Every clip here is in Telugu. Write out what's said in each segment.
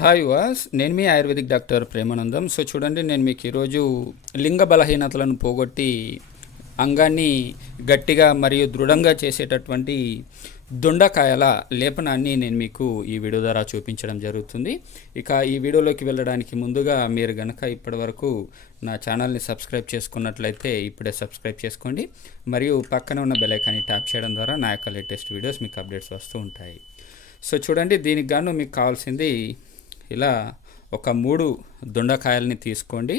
హాయ్ వాస్ నేను మీ ఆయుర్వేదిక్ డాక్టర్ ప్రేమానందం. సో చూడండి నేను మీకు ఈరోజు లింగ బలహీనతలను పోగొట్టి అంగాన్ని గట్టిగా మరియు దృఢంగా చేసేటటువంటి దొండకాయల లేపనాన్ని నేను మీకు ఈ వీడియో ద్వారా చూపించడం జరుగుతుంది. ఇక ఈ వీడియోలోకి వెళ్ళడానికి ముందుగా మీరు గనక ఇప్పటివరకు నా ఛానల్ని సబ్స్క్రైబ్ చేసుకున్నట్లయితే ఇప్పుడే సబ్స్క్రైబ్ చేసుకోండి. మరియు పక్కన ఉన్న బెలైకాన్ని ట్యాప్ చేయడం ద్వారా నా యొక్క లేటెస్ట్ వీడియోస్ మీకు అప్డేట్స్ వస్తూ ఉంటాయి. సో చూడండి దీనికి గాను మీకు కావాల్సింది ఇలా ఒక మూడు దొండకాయలని తీసుకోండి.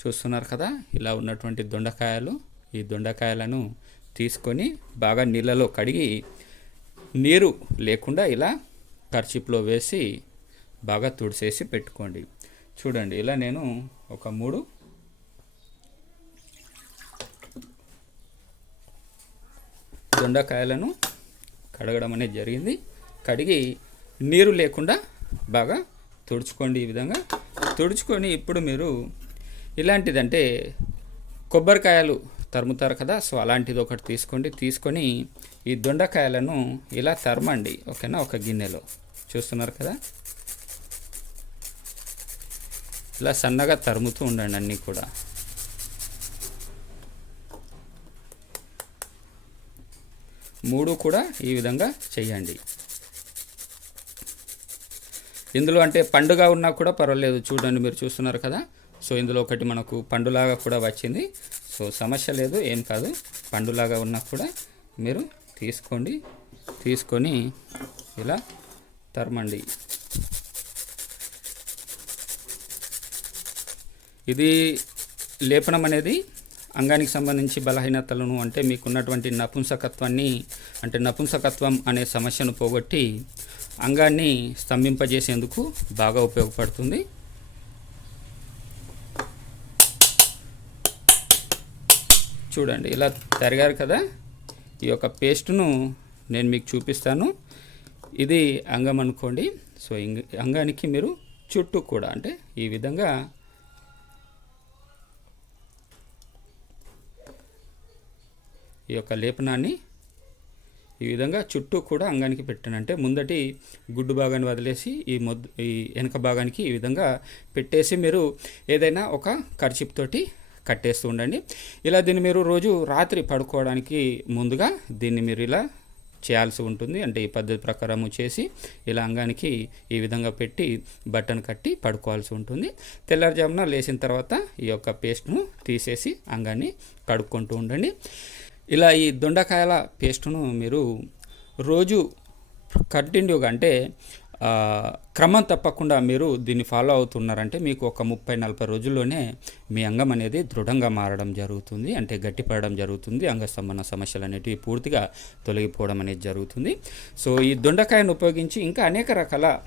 చూస్తున్నారు కదా ఇలా ఉన్నటువంటి దొండకాయలు ఈ దొండకాయలను తీసుకొని బాగా నీళ్ళలో కడిగి నీరు లేకుండా ఇలా కర్చిప్లో వేసి బాగా తుడిసేసి పెట్టుకోండి. చూడండి ఇలా నేను ఒక మూడు దొండకాయలను కడగడం అనేది జరిగింది. కడిగి నీరు లేకుండా బాగా తుడుచుకోండి ఈ విధంగా. తుడుచుకొని ఇప్పుడు మీరు ఇలాంటిదంటే కొబ్బరికాయలు తరుముతారు కదా సో అలాంటిది ఒకటి తీసుకోండి. తీసుకొని ఈ దొండకాయలను ఇలా తరమండి. ఓకేనా? ఒక గిన్నెలో. చూస్తున్నారు కదా? ఇలా సన్నగా తరుముతూ ఉండండి అన్నీ కూడా. మూడు కూడా ఈ విధంగా చేయండి. ఇందులో అంటే పండుగ ఉన్నా కూడా పర్వాలేదు చూడండి మీరు చూస్తున్నారు కదా. సో ఇందులో ఒకటి మనకు పండులాగా కూడా వచ్చింది. సో సమస్య లేదు ఏం కాదు. పండులాగా ఉన్నా కూడా మీరు తీసుకోండి. తీసుకొని ఇలా తరమండి. ఇది లేపనం అనేది అంగానికి సంబంధించి బలహీనతలను అంటే మీకున్నటువంటి నపుంసకత్వాన్ని అంటే నపుంసకత్వం అనే సమస్యను పోగొట్టి అంగాన్ని స్తంభింపజేసేందుకు బాగా ఉపయోగపడుతుంది. చూడండి ఇలా తరిగారు కదా? ఈ యొక్క పేస్ట్ను నేను మీకు చూపిస్తాను. ఇది అంగం అనుకోండి. సో అంగానికి మీరు చుట్టూ కూడా అంటే ఈ విధంగా ఈ యొక్క లేపనాన్ని ఈ విధంగా చుట్టూ కూడా అంగానికి పెట్టాను. అంటే ముందటి గుడ్డు భాగాన్ని వదిలేసి ఈ మొద్దు ఈ వెనక భాగానికి ఈ విధంగా పెట్టేసి మీరు ఏదైనా ఒక కర్చిప్ తోటి కట్టేస్తూ ఉండండి. ఇలా దీన్ని మీరు రోజు రాత్రి పడుకోవడానికి ముందుగా దీన్ని మీరు ఇలా చేయాల్సి ఉంటుంది. అంటే ఈ పద్ధతి ప్రకారము చేసి ఇలా అంగానికి ఈ విధంగా పెట్టి బట్టను కట్టి పడుకోవాల్సి ఉంటుంది. తెల్లారుజామున లేచిన తర్వాత ఈ యొక్క పేస్ట్ను తీసేసి అంగాన్ని కడుక్కుంటూ ఉండండి. ఇలా ఈ దొండకాయల పేస్టును మీరు రోజు కంటిన్యూగా అంటే క్రమం తప్పకుండా మీరు దీన్ని ఫాలో అవుతున్నారంటే మీకు ఒక ముప్పై నలభై రోజుల్లోనే మీ అంగం అనేది దృఢంగా మారడం జరుగుతుంది. అంటే గట్టిపడడం జరుగుతుంది. అంగస్తంభన సమస్యలు అనేటివి పూర్తిగా తొలగిపోవడం అనేది జరుగుతుంది. సో ఈ దొండకాయను ఉపయోగించి ఇంకా అనేక రకాల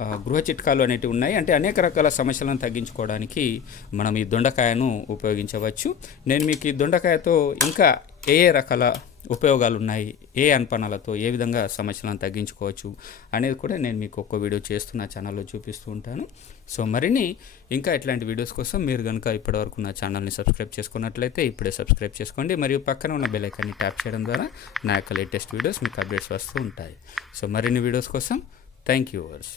గృహ చిట్కాలు అనేటివి ఉన్నాయి. అంటే అనేక రకాల సమస్యలను తగ్గించుకోవడానికి మనం ఈ దొండకాయను ఉపయోగించవచ్చు. నేను మీకు ఈ దొండకాయతో ఇంకా ఏ ఏ రకాల ఉపయోగాలు ఉన్నాయి ఏ అనుపణలతో ఏ విధంగా సమస్యలను తగ్గించుకోవచ్చు అనేది కూడా నేను మీకు ఒక్క వీడియో చేస్తూ నా ఛానల్లో చూపిస్తూ ఉంటాను. సో మరిన్ని ఇంకా ఇట్లాంటి వీడియోస్ కోసం మీరు కనుక ఇప్పటివరకు నా ఛానల్ని సబ్స్క్రైబ్ చేసుకున్నట్లయితే ఇప్పుడే సబ్స్క్రైబ్ చేసుకోండి. మరియు పక్కన ఉన్న బెలైకాన్ని ట్యాప్ చేయడం ద్వారా నా యొక్క లేటెస్ట్ వీడియోస్ మీకు అప్డేట్స్ వస్తూ ఉంటాయి. సో మరిన్ని వీడియోస్ కోసం థ్యాంక్ యూ వర్స్.